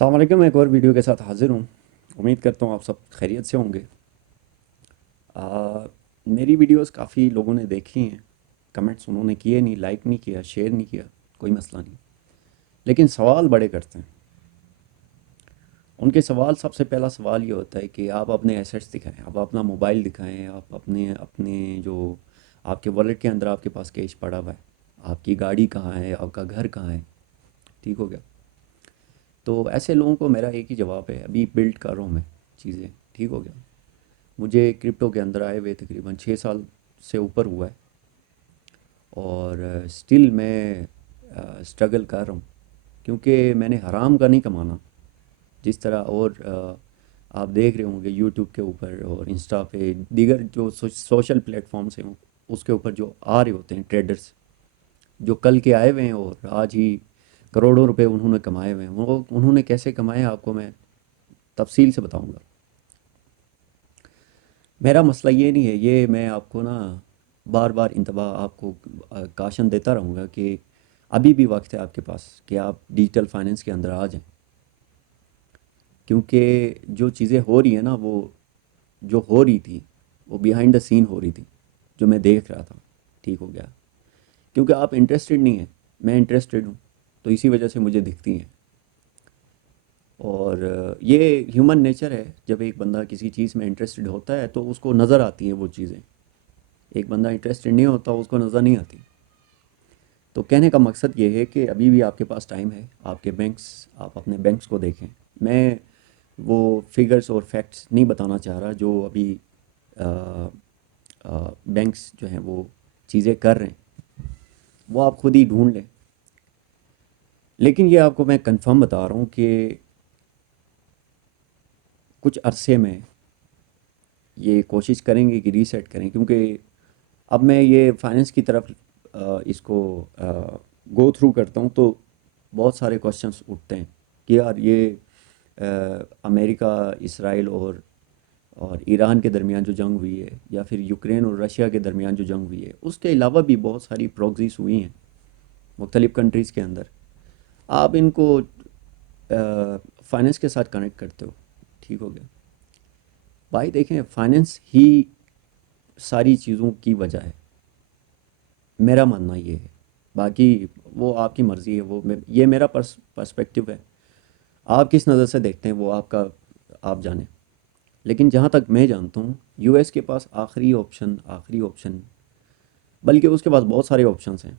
السلام علیکم، ایک اور ویڈیو کے ساتھ حاضر ہوں۔ امید کرتا ہوں آپ سب خیریت سے ہوں گے۔ میری ویڈیوز کافی لوگوں نے دیکھی ہیں، کمنٹس انہوں نے کیے نہیں، لائک نہیں کیا، شیئر نہیں کیا، کوئی مسئلہ نہیں، لیکن سوال بڑے کرتے ہیں۔ ان کے سوال، سب سے پہلا سوال یہ ہوتا ہے کہ آپ اپنے ایسیٹس دکھائیں، آپ اپنا موبائل دکھائیں، آپ اپنے اپنے جو آپ کے والٹ کے اندر آپ کے پاس کیش پڑا ہوا ہے، آپ کی گاڑی کہاں ہے، آپ کا گھر کہاں ہے، ٹھیک ہو گیا؟ تو ایسے لوگوں کو میرا ایک ہی جواب ہے، ابھی بلڈ کر رہا ہوں میں چیزیں، ٹھیک ہو گیا؟ مجھے کرپٹو کے اندر آئے ہوئے تقریباً 6 سال سے اوپر ہوا ہے، اور سٹل میں اسٹرگل کر رہا ہوں، کیونکہ میں نے حرام کا نہیں کمانا۔ جس طرح اور آپ دیکھ رہے ہوں گے یوٹیوب کے اوپر اور انسٹا پہ، دیگر جو سوشل پلیٹ فارمس ہیں اس کے اوپر جو آ رہے ہوتے ہیں ٹریڈرز، جو کل کے آئے ہوئے ہیں اور آج ہی کروڑوں روپے انہوں نے کمائے ہوئے ہیں، وہ انہوں نے کیسے کمائے آپ کو میں تفصیل سے بتاؤں گا۔ میرا مسئلہ یہ نہیں ہے، یہ میں آپ کو نا بار بار انتباہ آپ کو کاشن دیتا رہوں گا کہ ابھی بھی وقت ہے آپ کے پاس کہ آپ ڈیجیٹل فائننس کے اندر آ جائیں، کیونکہ جو چیزیں ہو رہی ہیں نا، وہ جو ہو رہی تھی وہ بیہائنڈ دا سین ہو رہی تھی، جو میں دیکھ رہا تھا، ٹھیک ہو گیا؟ کیونکہ آپ انٹرسٹڈ نہیں ہیں، میں انٹرسٹڈ ہوں، تو اسی وجہ سے مجھے دکھتی ہیں۔ اور یہ ہیومن نیچر ہے، جب ایک بندہ کسی چیز میں انٹرسٹڈ ہوتا ہے تو اس کو نظر آتی ہیں وہ چیزیں، ایک بندہ انٹرسٹڈ نہیں ہوتا اس کو نظر نہیں آتی۔ تو کہنے کا مقصد یہ ہے کہ ابھی بھی آپ کے پاس ٹائم ہے، آپ کے بینکس، آپ اپنے بینکس کو دیکھیں۔ میں وہ فگرز اور فیکٹس نہیں بتانا چاہ رہا جو ابھی بینکس جو ہیں وہ چیزیں کر رہے ہیں، وہ آپ خود ہی ڈھونڈ لیں۔ لیکن یہ آپ کو میں کنفرم بتا رہا ہوں کہ کچھ عرصے میں یہ کوشش کریں گے کہ ریسیٹ کریں، کیونکہ اب میں یہ فائننس کی طرف اس کو گو تھرو کرتا ہوں تو بہت سارے کوشچنس اٹھتے ہیں کہ یار یہ امریکہ، اسرائیل اور ایران کے درمیان جو جنگ ہوئی ہے، یا پھر یوکرین اور رشیا کے درمیان جو جنگ ہوئی ہے، اس کے علاوہ بھی بہت ساری پروگزیز ہوئی ہیں مختلف کنٹریز کے اندر، آپ ان کو فائننس کے ساتھ کنیکٹ کرتے ہو، ٹھیک ہو گیا؟ بھائی دیکھیں، فائننس ہی ساری چیزوں کی وجہ ہے، میرا ماننا یہ ہے، باقی وہ آپ کی مرضی ہے، یہ میرا پرسپیکٹیو ہے، آپ کس نظر سے دیکھتے ہیں وہ آپ جانیں۔ لیکن جہاں تک میں جانتا ہوں، یو ایس کے پاس آخری آپشن، بلکہ اس کے پاس بہت سارے آپشنس ہیں،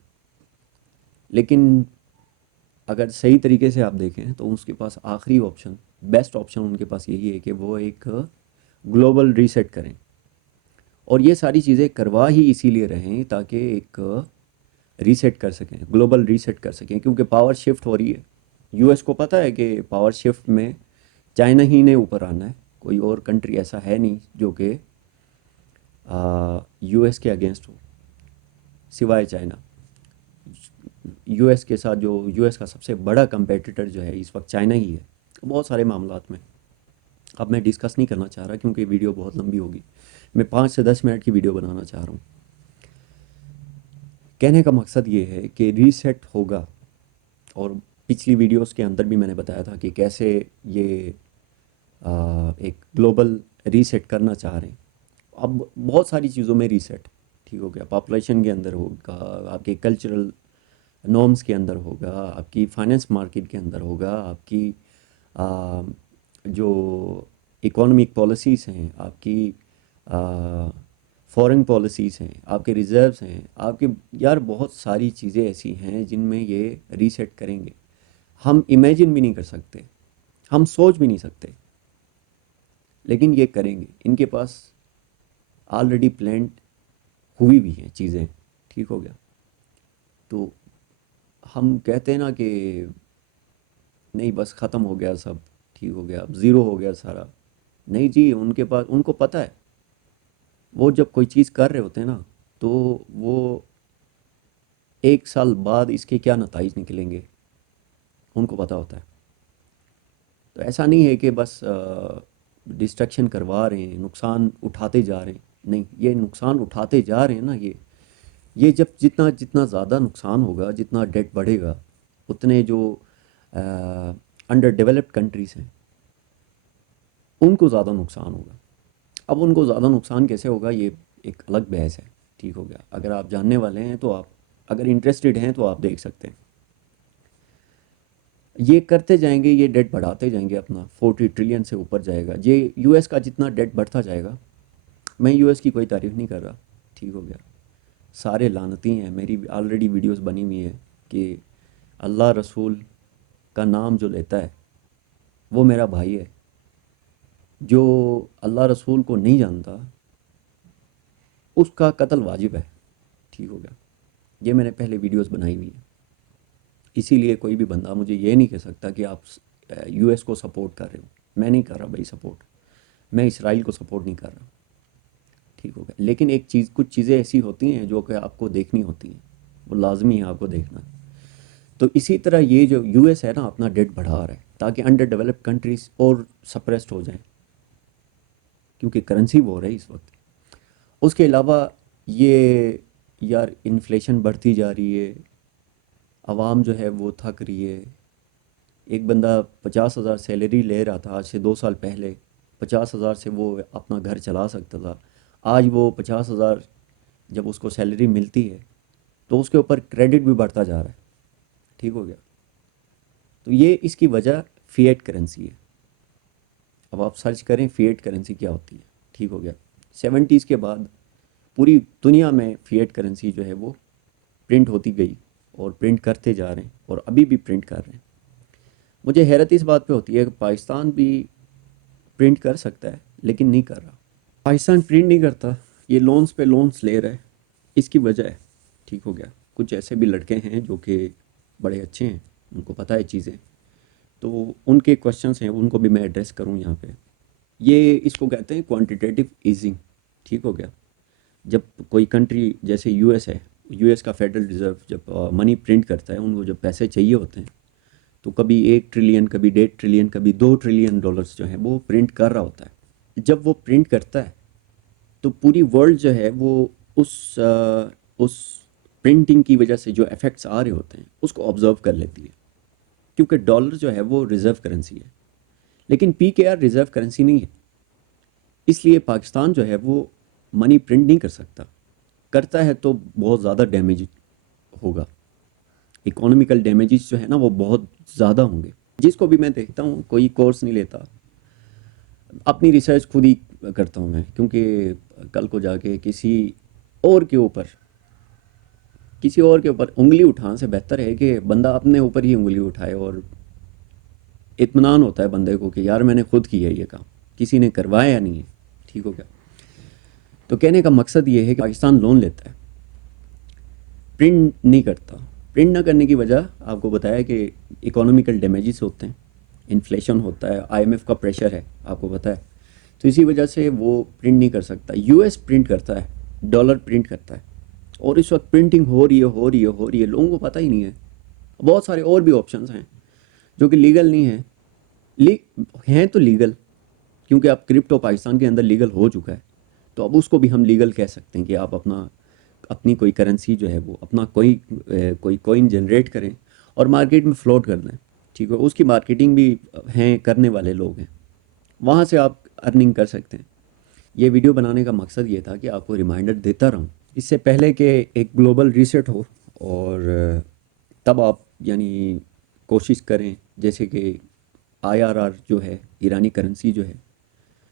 لیکن اگر صحیح طریقے سے آپ دیکھیں تو اس کے پاس آخری آپشن، بیسٹ آپشن ان کے پاس یہی ہے کہ وہ ایک گلوبل ریسیٹ کریں، اور یہ ساری چیزیں کروا ہی اسی لیے رہیں تاکہ ایک ریسیٹ کر سکیں، گلوبل ریسیٹ کر سکیں، کیونکہ پاور شفٹ ہو رہی ہے۔ یو ایس کو پتہ ہے کہ پاور شفٹ میں چائنا ہی نے اوپر آنا ہے، کوئی اور کنٹری ایسا ہے نہیں جو کہ یو ایس کے اگینسٹ ہو سوائے چائنا۔ یو ایس کے ساتھ، جو یو ایس کا سب سے بڑا کمپیٹیٹر جو ہے اس وقت چائنا ہی ہے، بہت سارے معاملات میں۔ اب میں ڈسکس نہیں کرنا چاہ رہا کیونکہ ویڈیو بہت لمبی ہوگی، میں 5 سے 10 منٹ کی ویڈیو بنانا چاہ رہا ہوں۔ کہنے کا مقصد یہ ہے کہ ریسیٹ ہوگا، اور پچھلی ویڈیوز کے اندر بھی میں نے بتایا تھا کہ کیسے یہ ایک گلوبل ریسیٹ کرنا چاہ رہے ہیں۔ اب بہت ساری چیزوں میں ریسیٹ، ٹھیک ہو گیا؟ پاپولیشن کے اندر ہوگا، آپ کے کلچرل نارمز کے اندر ہوگا، آپ کی فائنینس مارکیٹ کے اندر ہوگا، آپ کی جو اکانومک پالیسیز ہیں، آپ کی فورن پالیسیز ہیں، آپ کے ریزروز ہیں، آپ کے، یار بہت ساری چیزیں ایسی ہیں جن میں یہ ریسیٹ کریں گے، ہم امیجن بھی نہیں کر سکتے، ہم سوچ بھی نہیں سکتے، لیکن یہ کریں گے۔ ان کے پاس آلریڈی پلانٹ ہوئی بھی ہیں چیزیں، ٹھیک ہو گیا؟ تو ہم کہتے ہیں نا کہ نہیں بس ختم ہو گیا سب، ٹھیک ہو گیا، اب زیرو ہو گیا سارا، نہیں جی، ان کے پاس، ان کو پتہ ہے، وہ جب کوئی چیز کر رہے ہوتے ہیں نا، تو وہ 1 سال بعد اس کے کیا نتائج نکلیں گے ان کو پتہ ہوتا ہے۔ تو ایسا نہیں ہے کہ بس ڈسٹریکشن کروا رہے ہیں، نقصان اٹھاتے جا رہے ہیں، نہیں، یہ نقصان اٹھاتے جا رہے ہیں نا، یہ جب جتنا جتنا زیادہ نقصان ہوگا، جتنا ڈیٹ بڑھے گا، اتنے جو انڈر ڈیولپڈ کنٹریز ہیں ان کو زیادہ نقصان ہوگا. اب ان کو زیادہ نقصان کیسے ہوگا یہ ایک الگ بحث ہے. ٹھیک ہو گیا. اگر آپ جاننے والے ہیں تو آپ اگر انٹرسٹڈ ہیں تو آپ دیکھ سکتے ہیں. یہ کرتے جائیں گے, یہ ڈیٹ بڑھاتے جائیں گے, اپنا 40 ٹریلین سے اوپر جائے گا. یہ یو ایس کا جتنا ڈیٹ بڑھتا جائے گا, میں یو ایس کی کوئی تعریف نہیں کر رہا, ٹھیک ہو گیا, سارے لعنتی ہیں. میری آلریڈی ویڈیوز بنی ہوئی ہیں کہ اللہ رسول کا نام جو لیتا ہے وہ میرا بھائی ہے. جو اللہ رسول کو نہیں جانتا اس کا قتل واجب ہے. ٹھیک ہو گیا. یہ میں نے پہلے ویڈیوز بنائی ہوئی ہیں. اسی لیے کوئی بھی بندہ مجھے یہ نہیں کہہ سکتا کہ آپ یو ایس کو سپورٹ کر رہے ہو. میں نہیں کر رہا بھائی سپورٹ, میں اسرائیل کو سپورٹ نہیں کر رہا. ٹھیک ہو گیا. لیکن ایک چیز, کچھ چیزیں ایسی ہوتی ہیں جو کہ آپ کو دیکھنی ہوتی ہیں, وہ لازمی ہے آپ کو دیکھنا. تو اسی طرح یہ جو یو ایس ہے نا اپنا ڈیٹ بڑھا رہا ہے تاکہ انڈر ڈیولپڈ کنٹریز اور سپریسڈ ہو جائیں, کیونکہ کرنسی وار ہے اس وقت. اس کے علاوہ یہ یار انفلیشن بڑھتی جا رہی ہے, عوام جو ہے وہ تھک رہی ہے. ایک بندہ 50,000 سیلری لے رہا تھا آج سے 2 سال پہلے, 50,000 سے وہ اپنا گھر چلا سکتا تھا. آج وہ 50,000 جب اس کو سیلری ملتی ہے تو اس کے اوپر کریڈٹ بھی بڑھتا جا رہا ہے. ٹھیک ہو گیا. تو یہ اس کی وجہ فیٹ کرنسی ہے. اب آپ سرچ کریں فیٹ کرنسی کیا ہوتی ہے. ٹھیک ہو گیا. 70s کے بعد پوری دنیا میں فیٹ کرنسی جو ہے وہ پرنٹ ہوتی گئی اور پرنٹ کرتے جا رہے ہیں اور ابھی بھی پرنٹ کر رہے ہیں. مجھے حیرت اس بات پہ ہوتی ہے کہ پاکستان بھی پرنٹ کر سکتا ہے لیکن نہیں کر رہا. پاکستان پرنٹ نہیں کرتا, یہ لونز پہ لونز لے رہا ہے. اس کی وجہ ہے. ٹھیک ہو گیا. کچھ ایسے بھی لڑکے ہیں جو کہ بڑے اچھے ہیں, ان کو پتہ ہے چیزیں, تو ان کے کوشچنس ہیں ان کو بھی میں ایڈریس کروں یہاں پہ. یہ اس کو کہتے ہیں کوانٹیٹیو ایزنگ. ٹھیک ہو گیا. جب کوئی کنٹری جیسے یو ایس ہے, یو ایس کا فیڈرل ریزرو جب منی پرنٹ کرتا ہے, ان کو جب پیسے چاہیے ہوتے ہیں تو کبھی 1 ٹریلین, کبھی 1.5 ٹریلین, کبھی 2 ٹریلین ڈالرز جو ہیں وہ پرنٹ کر رہا ہوتا ہے. جب وہ پرنٹ کرتا ہے تو پوری ورلڈ جو ہے وہ اس پرنٹنگ کی وجہ سے جو ایفیکٹس آ رہے ہوتے ہیں اس کو آبزرو کر لیتی ہے, کیونکہ ڈالر جو ہے وہ ریزرو کرنسی ہے. لیکن پی کے آر ریزرو کرنسی نہیں ہے. اس لیے پاکستان جو ہے وہ منی پرنٹ نہیں کر سکتا. کرتا ہے تو بہت زیادہ ڈیمیج ہوگا. اکانومیکل ڈیمیجز جو ہے نا وہ بہت زیادہ ہوں گے. جس کو بھی میں دیکھتا ہوں کوئی کورس نہیں لیتا, اپنی ریسرچ خود ہی کرتا ہوں میں, کیونکہ کل کو جا کے کسی اور کے اوپر انگلی اٹھانے سے بہتر ہے کہ بندہ اپنے اوپر ہی انگلی اٹھائے, اور اطمینان ہوتا ہے بندے کو کہ یار میں نے خود کیا ہے یہ کام, کسی نے کروایا نہیں ہے. ٹھیک ہو گیا. تو کہنے کا مقصد یہ ہے کہ پاکستان لون لیتا ہے, پرنٹ نہیں کرتا. پرنٹ نہ کرنے کی وجہ آپ کو بتایا کہ اکانومیکل ڈیمیجز ہوتے ہیں, انفلیشن ہوتا ہے, آئی ایم ایف کا پریشر ہے, آپ کو پتہ ہے. تو اسی وجہ سے وہ پرنٹ نہیں کر سکتا. یو ایس پرنٹ کرتا ہے, ڈالر پرنٹ کرتا ہے, اور اس وقت پرنٹنگ ہو رہی ہے, لوگوں کو پتہ ہی نہیں ہے. بہت سارے اور بھی آپشنز ہیں جو کہ لیگل نہیں ہیں. ہیں تو لیگل, کیونکہ اب کرپٹو پاکستان کے اندر لیگل ہو چکا ہے, تو اب اس کو بھی ہم لیگل کہہ سکتے ہیں کہ آپ اپنی کوئی کرنسی جو ہے وہ اپنا کوئی کوئن جنریٹ کریں اور مارکیٹ میں فلوٹ کر دیں. ٹھیک ہے. اس کی مارکیٹنگ بھی ہیں, کرنے والے لوگ ہیں, وہاں سے آپ ارننگ کر سکتے ہیں. یہ ویڈیو بنانے کا مقصد یہ تھا کہ آپ کو ریمائنڈر دیتا رہوں اس سے پہلے کہ ایک گلوبل ریسیٹ ہو, اور تب آپ یعنی کوشش کریں. جیسے کہ آئی آر آر جو ہے, ایرانی کرنسی جو ہے,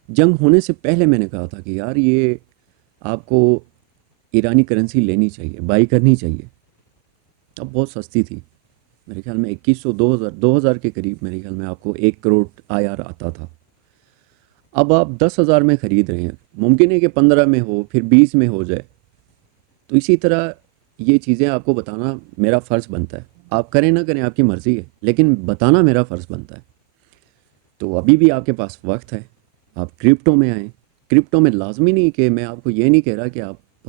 جنگ ہونے سے پہلے میں نے کہا تھا کہ یار یہ آپ کو ایرانی کرنسی لینی چاہیے, بائی کرنی چاہیے. اب بہت سستی تھی, میرے خیال میں 2100 2000 کے قریب میرے خیال میں آپ کو 1 کروڑ آئی آر آتا تھا. اب آپ 10,000 میں خرید رہے ہیں, ممکن ہے کہ 15 میں ہو, پھر 20 میں ہو جائے. تو اسی طرح یہ چیزیں آپ کو بتانا میرا فرض بنتا ہے. آپ کریں نہ کریں آپ کی مرضی ہے, لیکن بتانا میرا فرض بنتا ہے. تو ابھی بھی آپ کے پاس وقت ہے, آپ کرپٹو میں آئیں. کرپٹو میں لازمی نہیں کہ میں آپ کو یہ نہیں کہہ رہا کہ آپ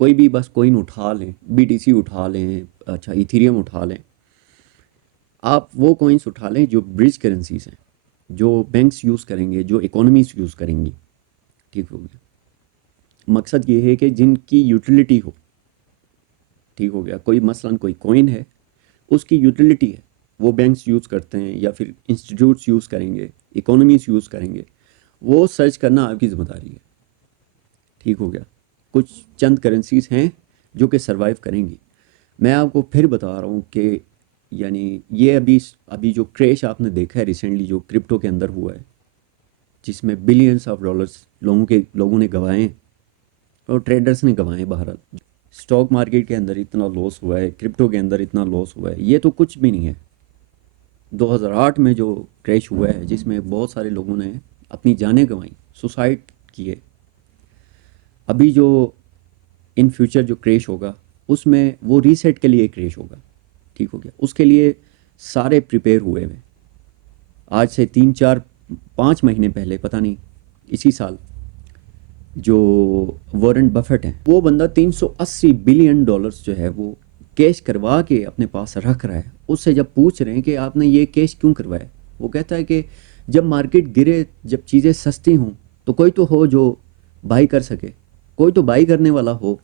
کوئی بھی بس کوئن اٹھا لیں, بی ٹی سی اٹھا لیں, اچھا ایتھیریم اٹھا لیں. آپ وہ کوئنس اٹھا لیں جو برج کرنسیز ہیں, جو بینکس یوز کریں گے, جو اکانومیز یوز کریں گی. ٹھیک ہو گیا. مقصد یہ ہے کہ جن کی یوٹیلیٹی ہو. ٹھیک ہو گیا. کوئی مثلاً کوئی کوئن ہے, اس کی یوٹیلیٹی ہے, وہ بینکس یوز کرتے ہیں یا پھر انسٹیٹیوٹس یوز کریں گے، اکانومیز یوز کریں گے، وہ سرچ کرنا آپ کی ذمہ داری ہے، ٹھیک ہو گیا؟ کچھ چند کرنسیز ہیں جو کہ سروائیو کریں گی۔ میں آپ کو پھر بتا رہا ہوں کہ یعنی یہ ابھی جو کریش آپ نے دیکھا ہے ریسنٹلی جو کرپٹو کے اندر ہوا ہے، جس میں بلینس آف ڈالرز لوگوں نے گنوائے ہیں اور ٹریڈرز نے گنوائے بہرحال۔ اسٹاک مارکیٹ کے اندر اتنا لاس ہوا ہے، کرپٹو کے اندر اتنا لاس ہوا ہے، یہ تو کچھ بھی نہیں ہے۔ 2008 میں جو کریش ہوا ہے جس میں بہت سارے لوگوں نے اپنی جانیں گنوائیں، سوسائڈ کیے، ابھی جو ان فیوچر جو کریش ہوگا اس میں وہ ریسیٹ کے لیے کریش ہوگا، ٹھیک ہو گیا؟ اس کے لیے سارے پریپیئر ہوئے ہوئے، آج سے 3 4 5 مہینے پہلے پتہ نہیں اسی سال جو وارن بفٹ ہیں وہ بندہ $380 بلین جو ہے وہ کیش کروا کے اپنے پاس رکھ رہا ہے۔ اس سے جب پوچھ رہے ہیں کہ آپ نے یہ کیش کیوں کروایا، وہ کہتا ہے کہ جب مارکیٹ گرے، جب چیزیں سستی ہوں تو کوئی تو ہو جو بائی کر سکے، کوئی تو بائی کرنے والا ہو۔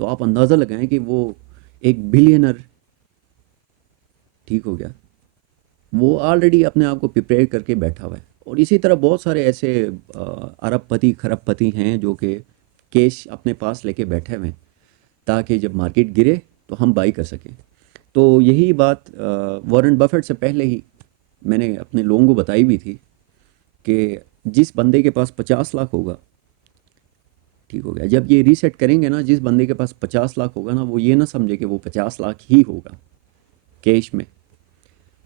تو آپ اندازہ لگائیں کہ وہ ایک بلینر، ٹھیک ہو گیا، وہ آلریڈی اپنے آپ کو پریپیئر کر کے بیٹھا ہوا ہے۔ اور اسی طرح بہت سارے ایسے ارب پتی خرب پتی ہیں جو کہ کیش اپنے پاس لے کے بیٹھے ہوئے ہیں تاکہ جب مارکیٹ گرے تو ہم بائی کر سکیں۔ تو یہی بات وارن بفٹ سے پہلے ہی میں نے اپنے لوگوں کو بتائی بھی تھی کہ جس بندے کے پاس 50 لاکھ ہوگا، ٹھیک ہو گیا، جب یہ ریسیٹ کریں گے نا، جس بندے کے پاس 50 لاکھ ہوگا نا، وہ یہ نہ سمجھے کہ وہ 50 لاکھ ہی ہوگا کیش میں،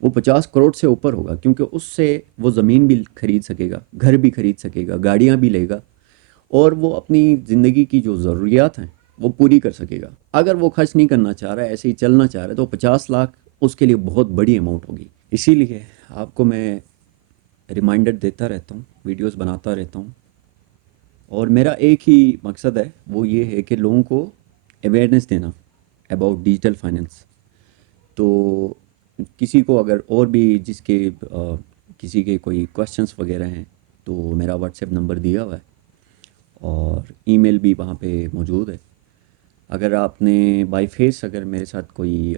وہ 50 کروڑ سے اوپر ہوگا، کیونکہ اس سے وہ زمین بھی خرید سکے گا، گھر بھی خرید سکے گا، گاڑیاں بھی لے گا، اور وہ اپنی زندگی کی جو ضروریات ہیں وہ پوری کر سکے گا۔ اگر وہ خرچ نہیں کرنا چاہ رہا ہے، ایسے ہی چلنا چاہ رہا ہے، تو 50 لاکھ اس کے لیے بہت بڑی اماؤنٹ ہوگی۔ اسی لیے آپ کو میں ریمائنڈر دیتا رہتا ہوں، ویڈیوز بناتا رہتا ہوں، اور میرا ایک ہی مقصد ہے، وہ یہ ہے کہ لوگوں کو اویئرنیس دینا اباؤٹ ڈیجیٹل فائننس۔ تو کسی کو اگر اور بھی کسی کے کوئی کوشچنس وغیرہ ہیں تو میرا واٹس ایپ نمبر دیا ہوا ہے اور ای میل بھی وہاں پہ موجود ہے۔ اگر آپ نے بائی فیس اگر میرے ساتھ کوئی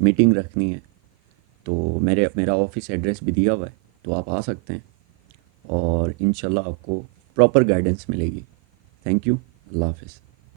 میٹنگ رکھنی ہے تو میرا آفس ایڈریس بھی دیا ہوا ہے، تو آپ آ سکتے ہیں اور انشاءاللہ آپ کو پراپر گائیڈنس ملے گی۔ تھینک یو، اللہ حافظ۔